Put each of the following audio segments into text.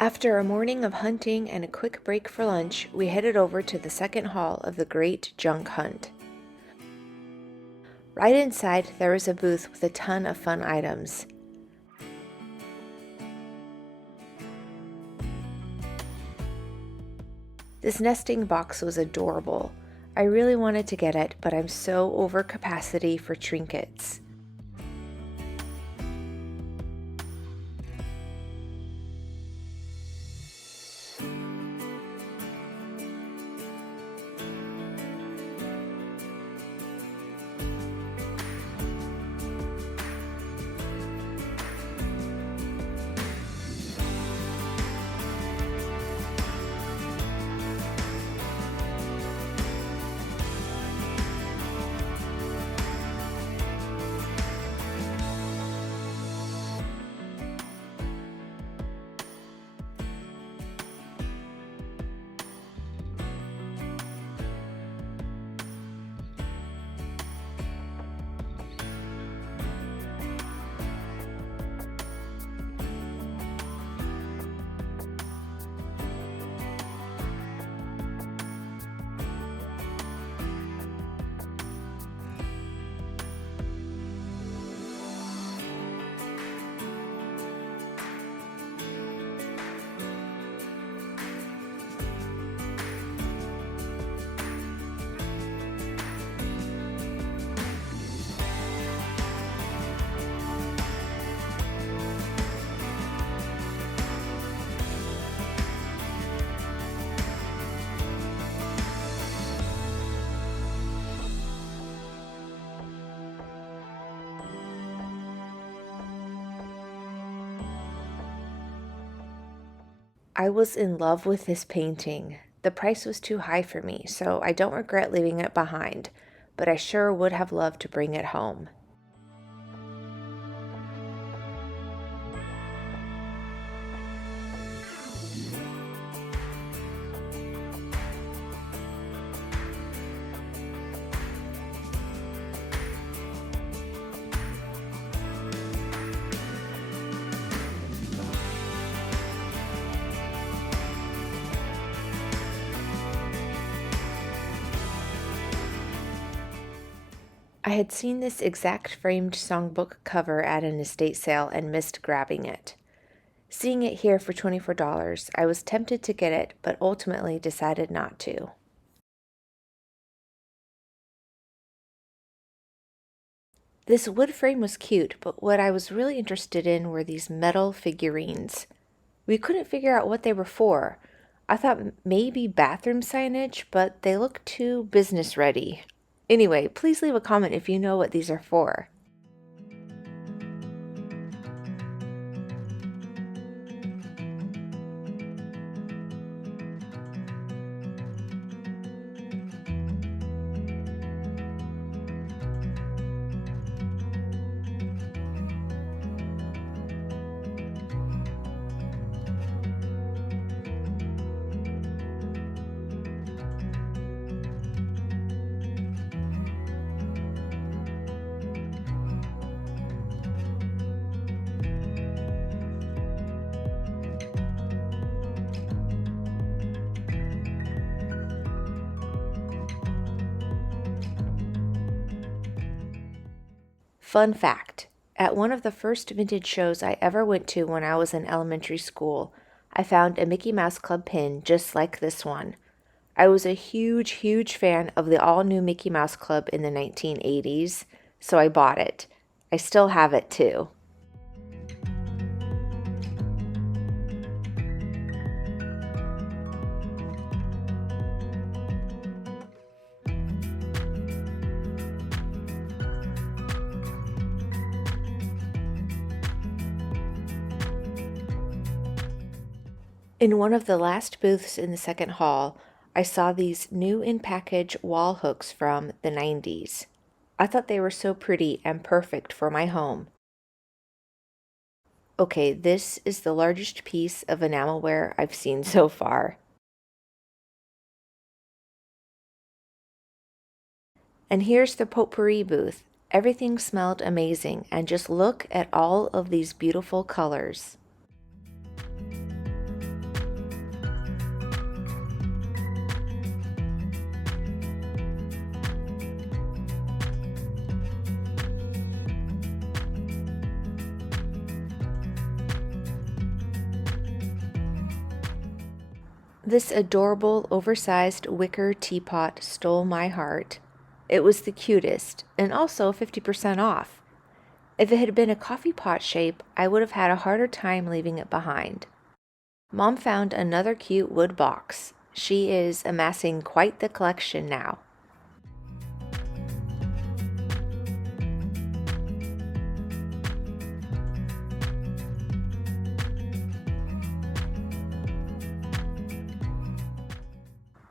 After a morning of hunting and a quick break for lunch, we headed over to the second hall of the Great Junk Hunt. Right inside, there was a booth with a ton of fun items. This nesting box was adorable. I really wanted to get it, but I'm so over capacity for trinkets. I was in love with this painting. The price was too high for me, so I don't regret leaving it behind, but I sure would have loved to bring it home. I had seen this exact framed songbook cover at an estate sale and missed grabbing it. Seeing it here for $24, I was tempted to get it, but ultimately decided not to. This wood frame was cute, but what I was really interested in were these metal figurines. We couldn't figure out what they were for. I thought maybe bathroom signage, but they look too business ready. Anyway, please leave a comment if you know what these are for. Fun fact, at one of the first vintage shows I ever went to when I was in elementary school, I found a Mickey Mouse Club pin just like this one. I was a huge fan of the all-new Mickey Mouse Club in the 1980s, so I bought it. I still have it too. In one of the last booths in the second hall, I saw these new in-package wall hooks from the 90s. I thought they were so pretty and perfect for my home. Okay, this is the largest piece of enamelware I've seen so far. And here's the potpourri booth. Everything smelled amazing, and just look at all of these beautiful colors. This adorable, oversized wicker teapot stole my heart. It was the cutest, and also 50% off. If it had been a coffee pot shape, I would have had a harder time leaving it behind. Mom found another cute wood box. She is amassing quite the collection now.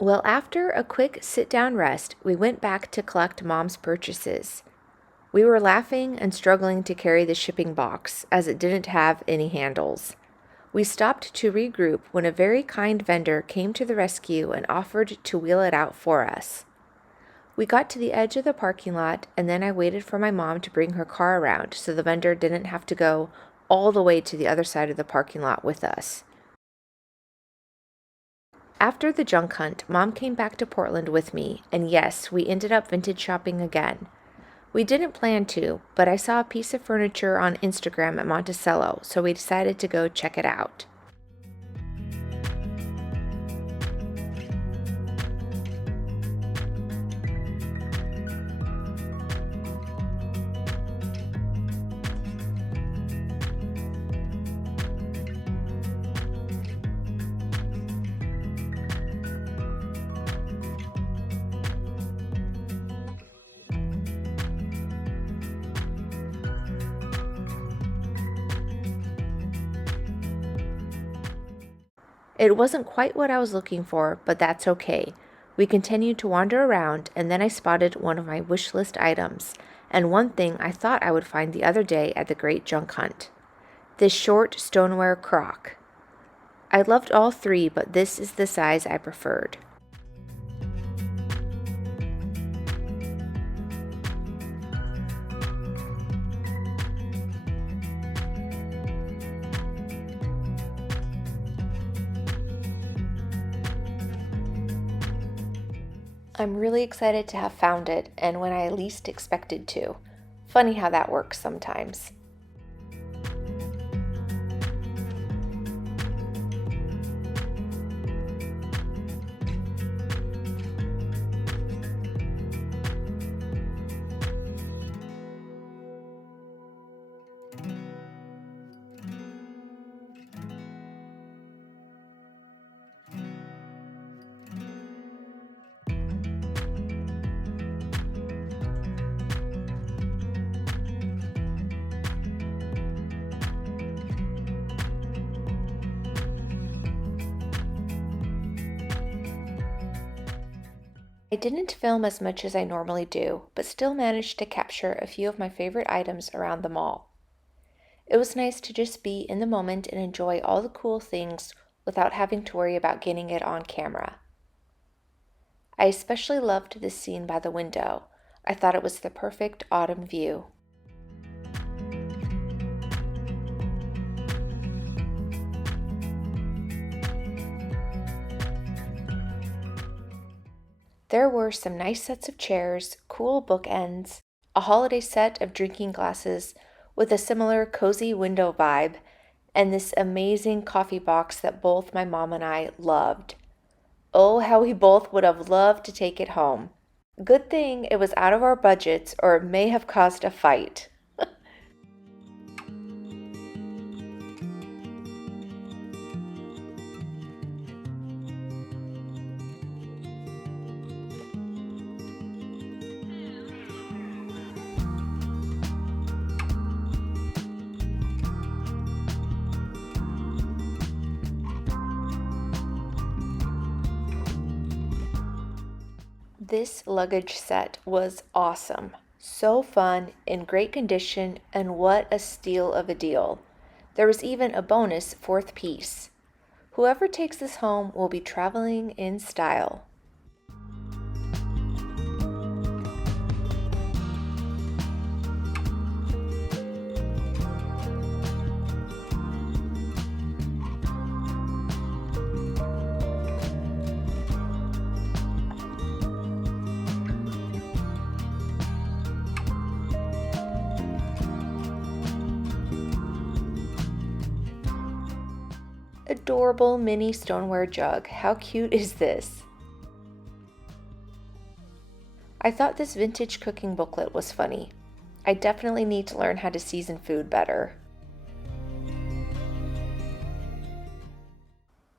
Well, after a quick sit-down rest, we went back to collect Mom's purchases. We were laughing and struggling to carry the shipping box, as it didn't have any handles. We stopped to regroup when a very kind vendor came to the rescue and offered to wheel it out for us. We got to the edge of the parking lot, and then I waited for my mom to bring her car around so the vendor didn't have to go all the way to the other side of the parking lot with us. After the junk hunt, Mom came back to Portland with me, and yes, we ended up vintage shopping again. We didn't plan to, but I saw a piece of furniture on Instagram at Monticello, so we decided to go check it out. It wasn't quite what I was looking for, but that's okay. We continued to wander around, and then I spotted one of my wish list items, and one thing I thought I would find the other day at the Great Junk Hunt. This short stoneware crock. I loved all three, but this is the size I preferred. I'm really excited to have found it, and when I least expected to. Funny how that works sometimes. I didn't film as much as I normally do, but still managed to capture a few of my favorite items around the mall. It was nice to just be in the moment and enjoy all the cool things without having to worry about getting it on camera. I especially loved this scene by the window. I thought it was the perfect autumn view. There were some nice sets of chairs, cool bookends, a holiday set of drinking glasses with a similar cozy window vibe, and this amazing coffee box that both my mom and I loved. Oh, how we both would have loved to take it home. Good thing it was out of our budgets, or it may have caused a fight. This luggage set was awesome. So fun, in great condition, and what a steal of a deal. There was even a bonus fourth piece. Whoever takes this home will be traveling in style. adorable mini stoneware jug. How cute is this? I thought this vintage cooking booklet was funny. I definitely need to learn how to season food better.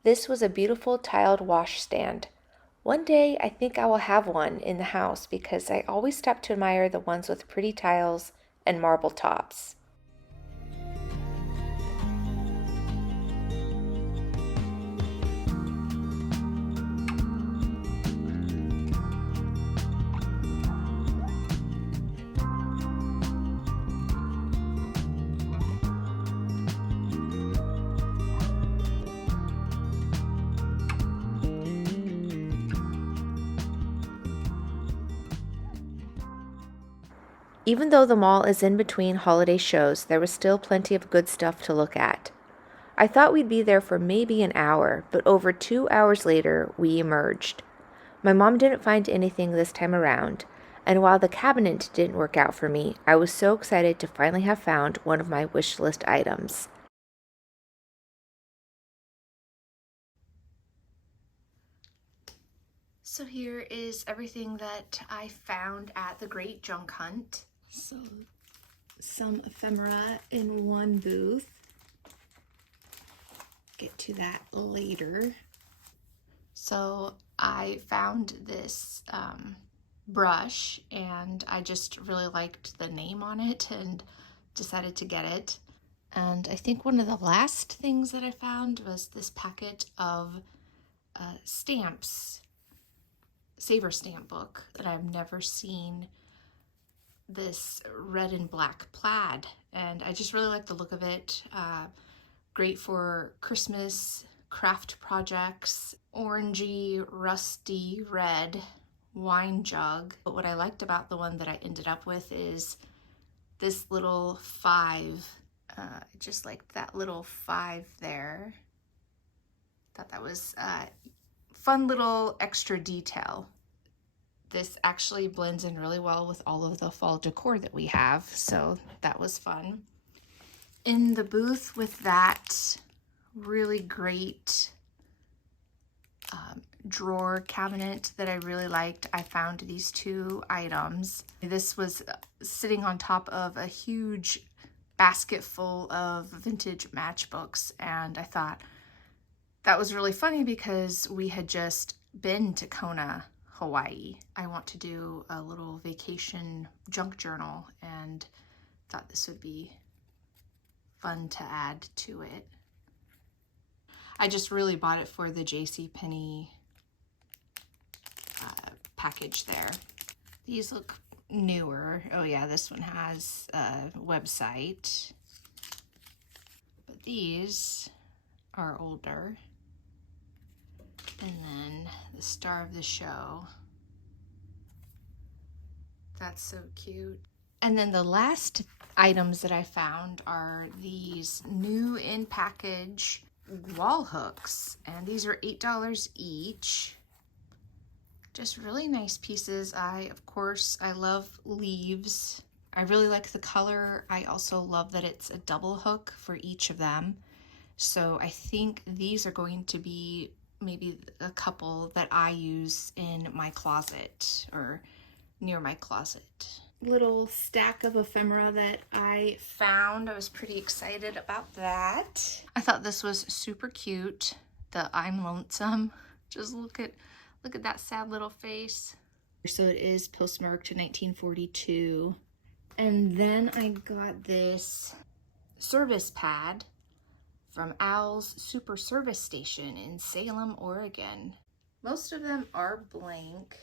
This was a beautiful tiled washstand. One day I think I will have one in the house because I always stop to admire the ones with pretty tiles and marble tops. Even though the mall is in between holiday shows, there was still plenty of good stuff to look at. I thought we'd be there for maybe an hour, but over 2 hours later, we emerged. My mom didn't find anything this time around, and while the cabinet didn't work out for me, I was so excited to finally have found one of my wish list items. So here is everything that I found at the Great Junk Hunt. So some ephemera in one booth. Get to that later. So I found this brush and I just really liked the name on it and decided to get it. And I think one of the last things that I found was this packet of stamps, Saver stamp book, that I've never seen this red and black plaid, and I just really like the look of it. Great for Christmas craft projects. Orangey, rusty red wine jug. But what I liked about the one that I ended up with is this little 5. Just liked that little 5 there. Thought that was a fun little extra detail. This actually blends in really well with all of the fall decor that we have, so that was fun. In the booth with that really great drawer cabinet that I really liked, I found these 2 items. This was sitting on top of a huge basket full of vintage matchbooks, and I thought that was really funny because we had just been to Kona, Hawaii. I want to do a little vacation junk journal and thought this would be fun to add to it. I just really bought it for the JCPenney package there. These look newer. Oh yeah, this one has a website. But these are older. And then the star of the show. That's so cute. And then the last items that I found are these new in package wall hooks. And these are $8 each. Just really nice pieces. Of course, I love leaves. I really like the color. I also love that it's a double hook for each of them. So I think these are going to be maybe a couple that I use in my closet or near my closet. Little stack of ephemera that I found. I was pretty excited about that. I thought this was super cute. The I'm lonesome. Just look at that sad little face. So it is postmarked 1942. And then I got this service pad from Al's Super Service Station in Salem, Oregon. Most of them are blank.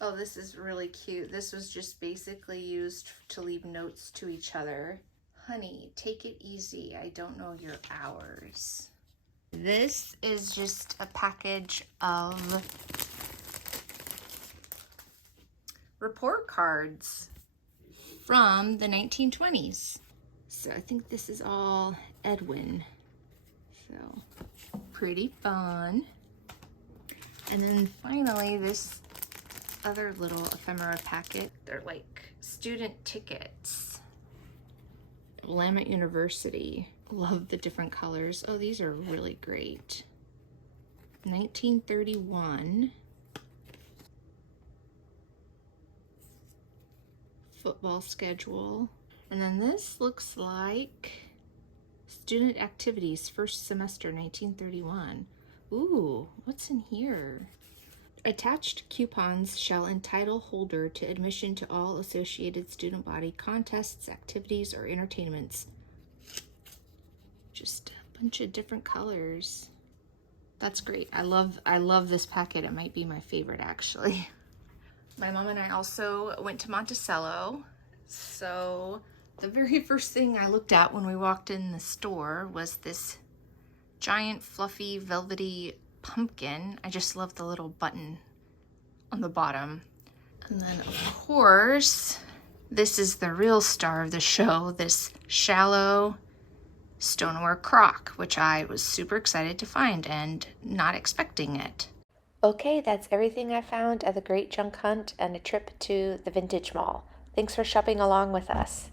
Oh, this is really cute. This was just basically used to leave notes to each other. Honey, take it easy. I don't know your hours. This is just a package of report cards from the 1920s. So I think this is all Edwin. So pretty fun. And then finally this other little ephemera packet. They're like student tickets. Willamette University. Love the different colors. Oh, these are really great. 1931 football schedule. And then this looks like student activities, first semester, 1931. Ooh, what's in here? Attached coupons shall entitle holder to admission to all associated student body contests, activities, or entertainments. Just a bunch of different colors. That's great. I love this packet. It might be my favorite, actually. My mom and I also went to Monticello. So the very first thing I looked at when we walked in the store was this giant, fluffy, velvety pumpkin. I just love the little button on the bottom. And then, of course, this is the real star of the show, this shallow stoneware crock, which I was super excited to find and not expecting it. Okay, that's everything I found at the Great Junk Hunt and a trip to the Vintage Mall. Thanks for shopping along with us.